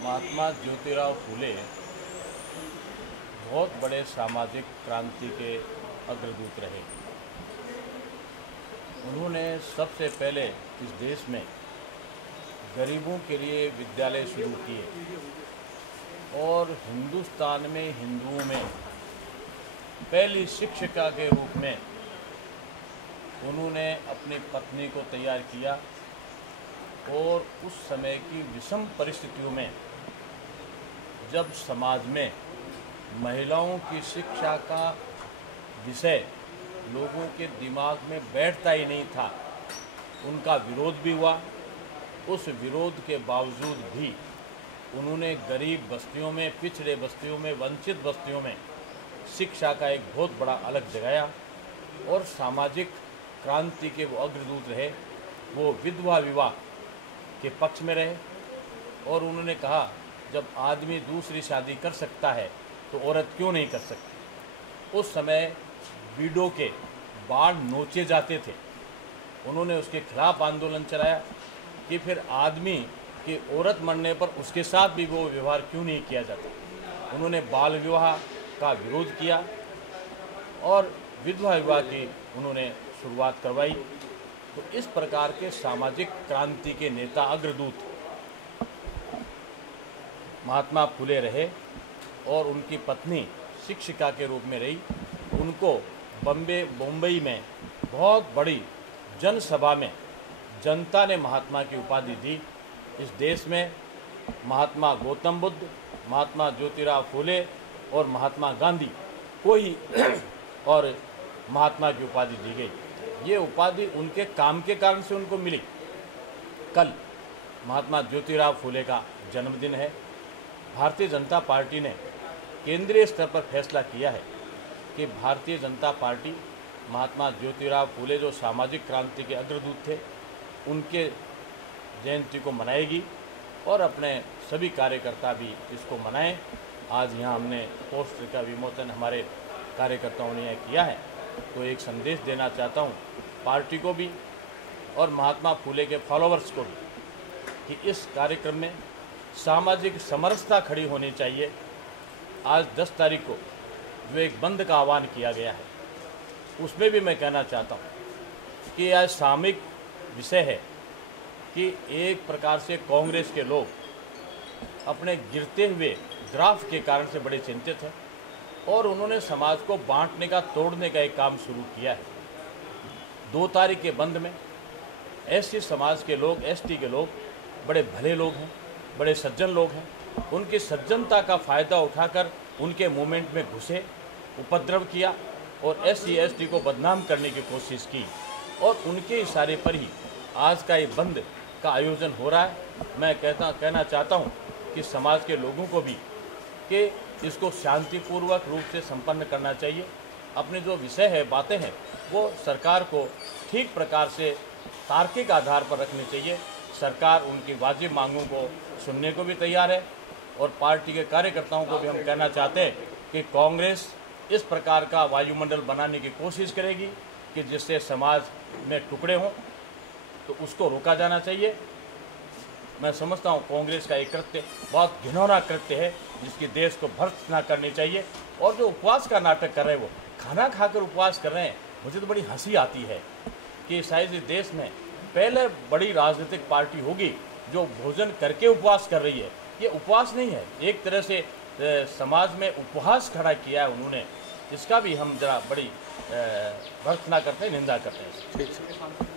महात्मा ज्योतिराव फूले बहुत बड़े सामाजिक क्रांति के अग्रदूत रहे। उन्होंने सबसे पहले इस देश में गरीबों के लिए विद्यालय शुरू किए और हिंदुस्तान में हिंदुओं में पहली शिक्षिका के रूप में उन्होंने अपनी पत्नी को तैयार किया। और उस समय की विषम परिस्थितियों में जब समाज में महिलाओं की शिक्षा का विषय लोगों के दिमाग में बैठता ही नहीं था, उनका विरोध भी हुआ। उस विरोध के बावजूद भी उन्होंने गरीब बस्तियों में, पिछड़े बस्तियों में, वंचित बस्तियों में शिक्षा का एक बहुत बड़ा अलग जगाया और सामाजिक क्रांति के वो अग्रदूत रहे। वो विधवा विवाह के पक्ष में रहे और उन्होंने कहा जब आदमी दूसरी शादी कर सकता है तो औरत क्यों नहीं कर सकती। उस समय विडो के बाल नोचे जाते थे। उन्होंने उसके खिलाफ आंदोलन चलाया कि फिर आदमी की औरत मरने पर उसके साथ भी वो व्यवहार क्यों नहीं किया जाता। उन्होंने बाल विवाह का विरोध किया और विधवा विवाह की उन्होंने शुरुआत करवाई। तो इस प्रकार के सामाजिक क्रांति के नेता अग्रदूत महात्मा फूले रहे और उनकी पत्नी शिक्षिका के रूप में रही। उनको बम्बई में बहुत बड़ी जनसभा में जनता ने महात्मा की उपाधि दी। इस देश में महात्मा गौतम बुद्ध, महात्मा ज्योतिराव फूले और महात्मा गांधी को ही और महात्मा की उपाधि दी गई। ये उपाधि उनके काम के कारण से उनको मिली। कल महात्मा ज्योतिराव फूले का जन्मदिन है। भारतीय जनता पार्टी ने केंद्रीय स्तर पर फैसला किया है कि भारतीय जनता पार्टी महात्मा ज्योतिराव फूले जो सामाजिक क्रांति के अग्रदूत थे उनके जयंती को मनाएगी और अपने सभी कार्यकर्ता भी इसको मनाएं। आज यहाँ हमने पोस्टर का विमोचन हमारे कार्यकर्ताओं ने किया है। तो एक संदेश देना चाहता हूँ पार्टी को भी और महात्मा फूले के फॉलोअर्स को भी कि इस कार्यक्रम में सामाजिक समरसता खड़ी होनी चाहिए। आज 10 तारीख को जो एक बंद का आह्वान किया गया है उसमें भी मैं कहना चाहता हूँ कि आज सामयिक विषय है कि एक प्रकार से कांग्रेस के लोग अपने गिरते हुए ग्राफ के कारण से बड़े चिंतित हैं और उन्होंने समाज को बांटने का, तोड़ने का एक काम शुरू किया है। 2 तारीख के बंद में एससी समाज के लोग, एसटी के लोग बड़े भले लोग हैं, बड़े सज्जन लोग हैं। उनकी सज्जनता का फ़ायदा उठाकर उनके मूवमेंट में घुसे, उपद्रव किया और एससी एसटी को बदनाम करने की कोशिश की और उनके इशारे पर ही आज का ये बंद का आयोजन हो रहा है। मैं कहना चाहता हूँ कि समाज के लोगों को भी कि इसको शांतिपूर्वक रूप से संपन्न करना चाहिए। अपने जो विषय है, बातें हैं, वो सरकार को ठीक प्रकार से तार्किक आधार पर रखनी चाहिए। सरकार उनकी वाजिब मांगों को सुनने को भी तैयार है और पार्टी के कार्यकर्ताओं को भी हम कहना चाहते हैं कि कांग्रेस इस प्रकार का वायुमंडल बनाने की कोशिश करेगी कि जिससे समाज में टुकड़े हों, तो उसको रोका जाना चाहिए। मैं समझता हूँ कांग्रेस का एक कृत्य बहुत घिनौना कृत्य है जिसकी देश को भर्त्सना करनी चाहिए। और जो उपवास का नाटक कर रहे हैं, वो खाना खाकर उपवास कर रहे हैं। मुझे तो बड़ी हंसी आती है कि शायद इस देश में पहले बड़ी राजनीतिक पार्टी होगी जो भोजन करके उपवास कर रही है। ये उपवास नहीं है, एक तरह से समाज में उपहास खड़ा किया है उन्होंने। इसका भी हम जरा बड़ी भर्त्सना करते हैं, निंदा करते हैं। ठीक है।